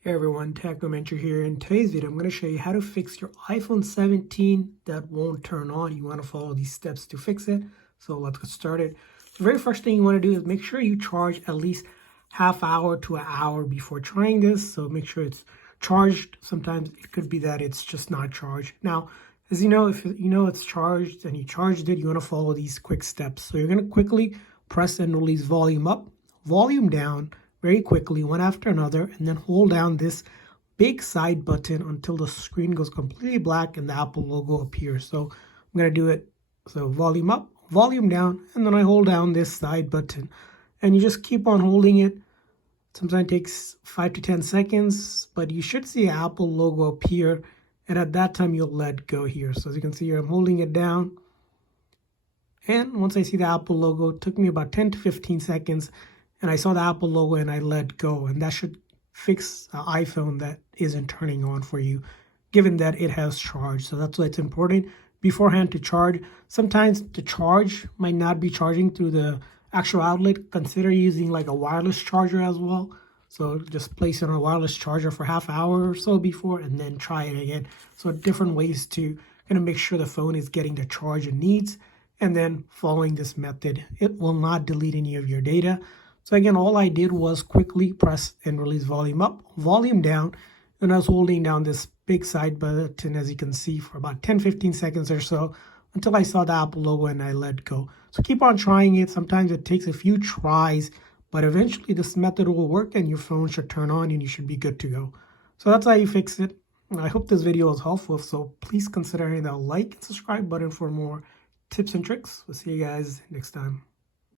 Hey everyone, Technomentary here. In today's video, I'm going to show you how to fix your iPhone 17 that won't turn on. You want to follow these steps to fix it. So let's get started. The very first thing you want to do is make sure you charge at least half hour to an hour before trying this. So make sure it's charged. Sometimes it could be that it's just not charged. Now, as you know, if you know it's charged and you charged it, you want to follow these quick steps. So you're going to quickly press and release volume up, volume down, very quickly, one after another, and then hold down this big side button until the screen goes completely black and the Apple logo appears. So I'm going to do it. So volume up, volume down, and then I hold down this side button. And you just keep on holding it. Sometimes it takes 5 to 10 seconds, but you should see Apple logo appear. And at that time, you'll let go here. So as you can see here, I'm holding it down. And once I see the Apple logo, it took me about 10 to 15 seconds. And I saw the Apple logo and I let go. And that should fix the iPhone that isn't turning on for you, given that it has charge. So that's why it's important beforehand to charge. Sometimes the charge might not be charging through the actual outlet. Consider using like a wireless charger as well. So just place it on a wireless charger for half hour or so before and then try it again. So different ways to kind of make sure the phone is getting the charge it needs. And then following this method, it will not delete any of your data. So again, all I did was quickly press and release volume up, volume down, and I was holding down this big side button, as you can see, for about 10-15 seconds or so until I saw the Apple logo and I let go. So keep on trying it. Sometimes it takes a few tries, but eventually this method will work and your phone should turn on and you should be good to go. So that's how you fix it. I hope this video was helpful, so please consider hitting that like and subscribe button for more tips and tricks. We'll see you guys next time.